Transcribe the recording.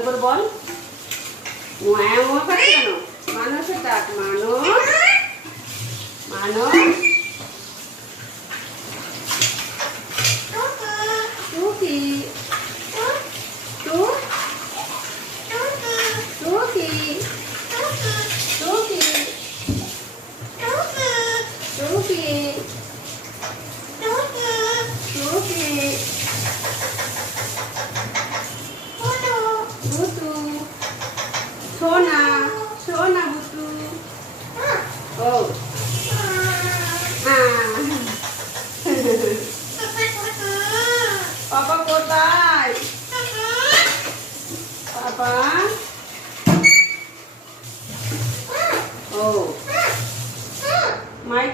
এবার বল মোয়া মোয়া পাচ্ছি কেন? মানুষের ডাক মানুষ মানুষ টুকি টুকি টুকি টুকি